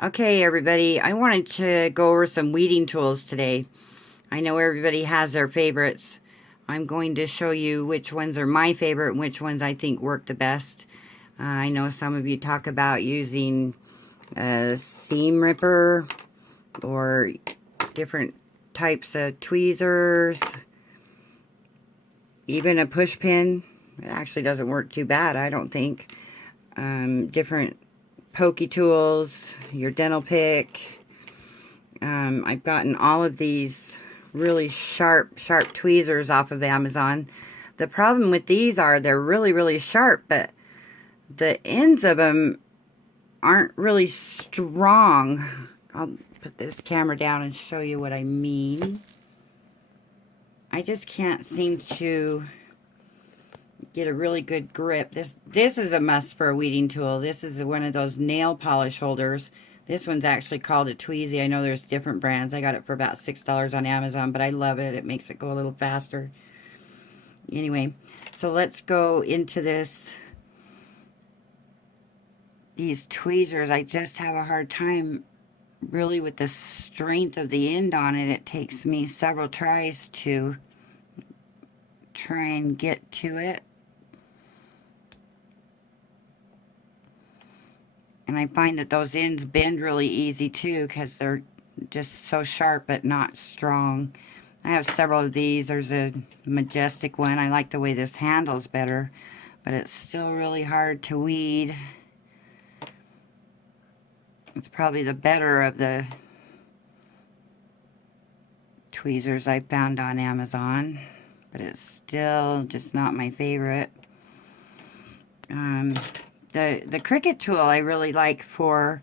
Okay, everybody, I wanted to go over some weeding tools today. I know everybody has their favorites. I'm going to show you which ones are my favorite and which ones I think work the best. I know some of you talk about using a seam ripper or different types of tweezers, even a push pin. It actually doesn't work too bad, I don't think. Different pokey tools, your dental pick. I've gotten all of these really sharp tweezers off of Amazon. The problem with these are they're really sharp, but the ends of them aren't really strong. I'll put this camera down and show you what I mean. I just can't seem to get a really good grip. This is a must for a weeding tool. This is one of those nail polish holders. This one's actually called a Tweezy. I know there's different brands. I got it for about $6 on Amazon, but I love it. It makes it go a little faster. Anyway, so let's go into these tweezers. I just have a hard time really with the strength of the end on it. It takes me several tries to try and get to it. And I find that those ends bend really easy too because they're just so sharp but not strong. I have several of these. There's a Majestic one. I like the way this handles better, but it's still really hard to weed. It's probably the better of the tweezers I found on Amazon, but it's still just not my favorite. The Cricut tool I really like for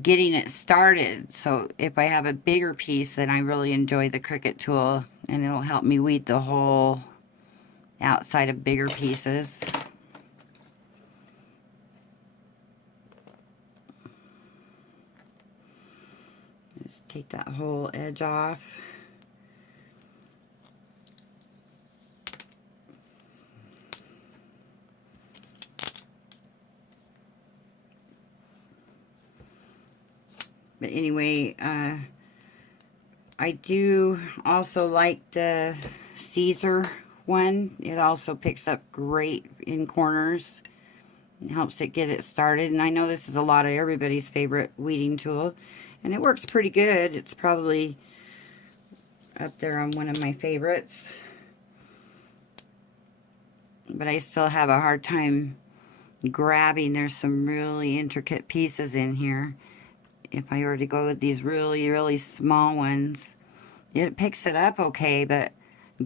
getting it started. So if I have a bigger piece, then I really enjoy the Cricut tool, and it'll help me weed the whole outside of bigger pieces. Just take that whole edge off. But anyway, I do also like the Caesar one. It also picks up great in corners. It helps it get it started. And I know this is a lot of everybody's favorite weeding tool. And it works pretty good. It's probably up there on one of my favorites. But I still have a hard time grabbing. There's some really intricate pieces in here. If I were to go with these really small ones, it picks it up okay, but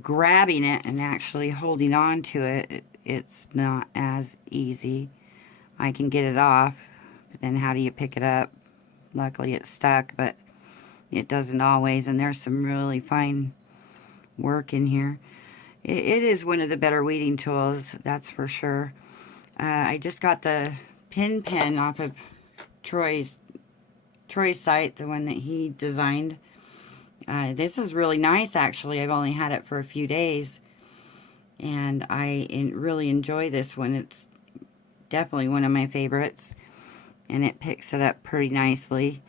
grabbing it and actually holding on to it, it's not as easy. I can get it off, but then how do you pick it up? Luckily it's stuck, but it doesn't always, and there's some really fine work in here. It is one of the better weeding tools, that's for sure. I just got the pin pen off of Troy's site, the one that he designed. This is really nice, actually. I've only had it for a few days, and I really enjoy this one. It's definitely one of my favorites, and it picks it up pretty nicely,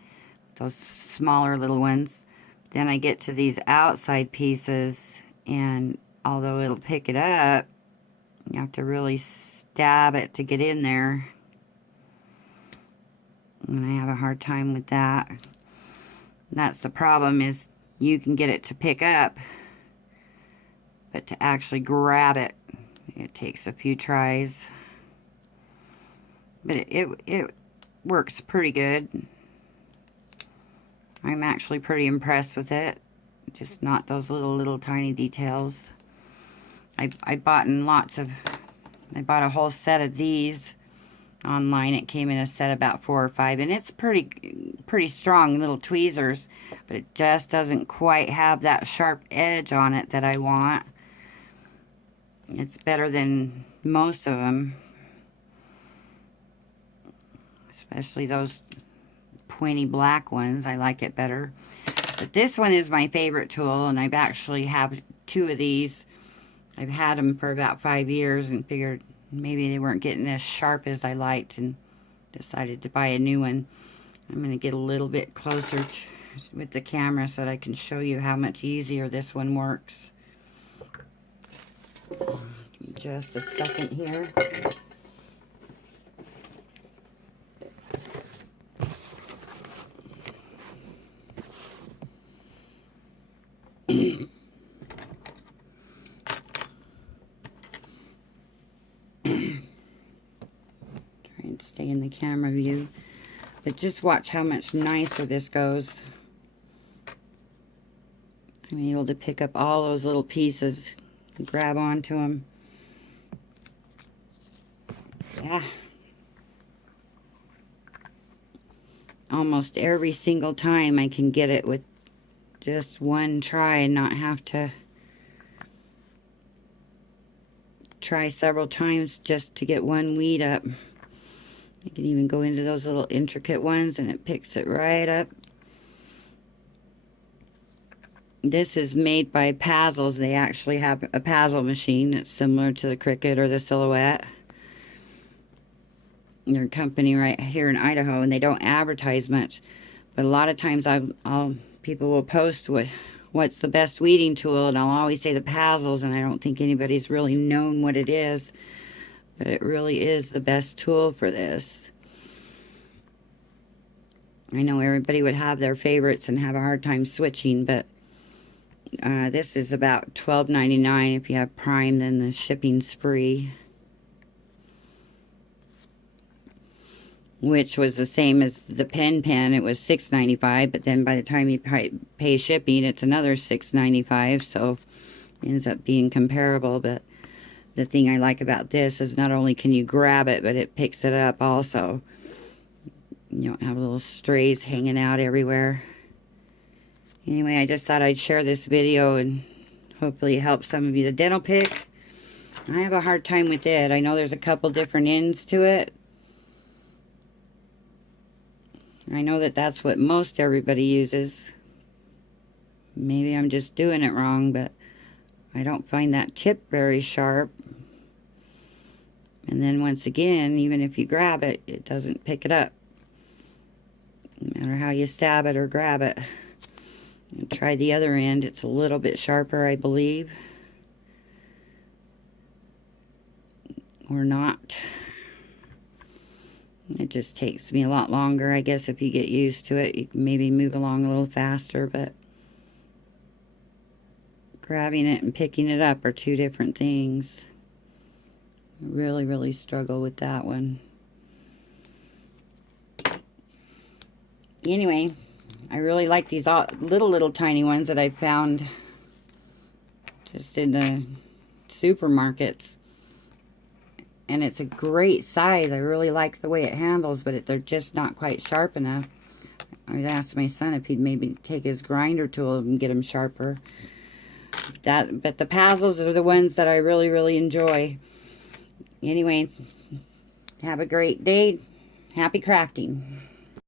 those smaller little ones. Then I get to these outside pieces, and although it'll pick it up, you have to really stab it to get in there. And I have a hard time with that. That's the problem, is you can get it to pick up, but to actually grab it, it takes a few tries. But it works pretty good. I'm actually pretty impressed with it. Just not those little tiny details. I bought a whole set of these online. It came in a set about 4 or 5, and it's pretty strong little tweezers, but it just doesn't quite have that sharp edge on it that I want. It's better than most of them, especially those pointy black ones. I like it better, but this one is my favorite tool, and I've actually have 2 of these. I've had them for about 5 years and figured maybe they weren't getting as sharp as I liked and decided to buy a new one. I'm going to get a little bit closer with the camera so that I can show you how much easier this one works. Just a second here. Try and stay in the camera view. But just watch how much nicer this goes. I'm able to pick up all those little pieces and grab onto them. Yeah. Almost every single time I can get it with just one try and not have to try several times just to get one weed up. I can even go into those little intricate ones and it picks it right up. This is made by Pazzles. They actually have a Pazzle machine that's similar to the Cricut or the Silhouette. They're a company right here in Idaho, and they don't advertise much. But a lot of times people will post what's the best weeding tool, and I'll always say the Pazzles, and I don't think anybody's really known what it is. But it really is the best tool for this. I know everybody would have their favorites and have a hard time switching, but this is about $12.99 if you have Prime, then the shipping's free. Which was the same as the Pen Pen. It was $6.95, but then by the time you pay shipping, it's another $6.95, so it ends up being comparable. But the thing I like about this is not only can you grab it, but it picks it up also. You don't have little strays hanging out everywhere. Anyway, I just thought I'd share this video and hopefully help some of you. The dental pick, I have a hard time with it. I know there's a couple different ends to it. I know that that's what most everybody uses. Maybe I'm just doing it wrong, but I don't find that tip very sharp. And then once again, even if you grab it, it doesn't pick it up. No matter how you stab it or grab it. And try the other end. It's a little bit sharper, I believe. Or not. It just takes me a lot longer. I guess if you get used to it, you can maybe move along a little faster, but grabbing it and picking it up are two different things. I really, really struggle with that one. Anyway, I really like these little tiny ones that I found just in the supermarkets. And it's a great size. I really like the way it handles, but they're just not quite sharp enough. I asked my son if he'd maybe take his grinder tool and get them sharper. But the Pazzles are the ones that I really, really enjoy. Anyway, have a great day. Happy crafting.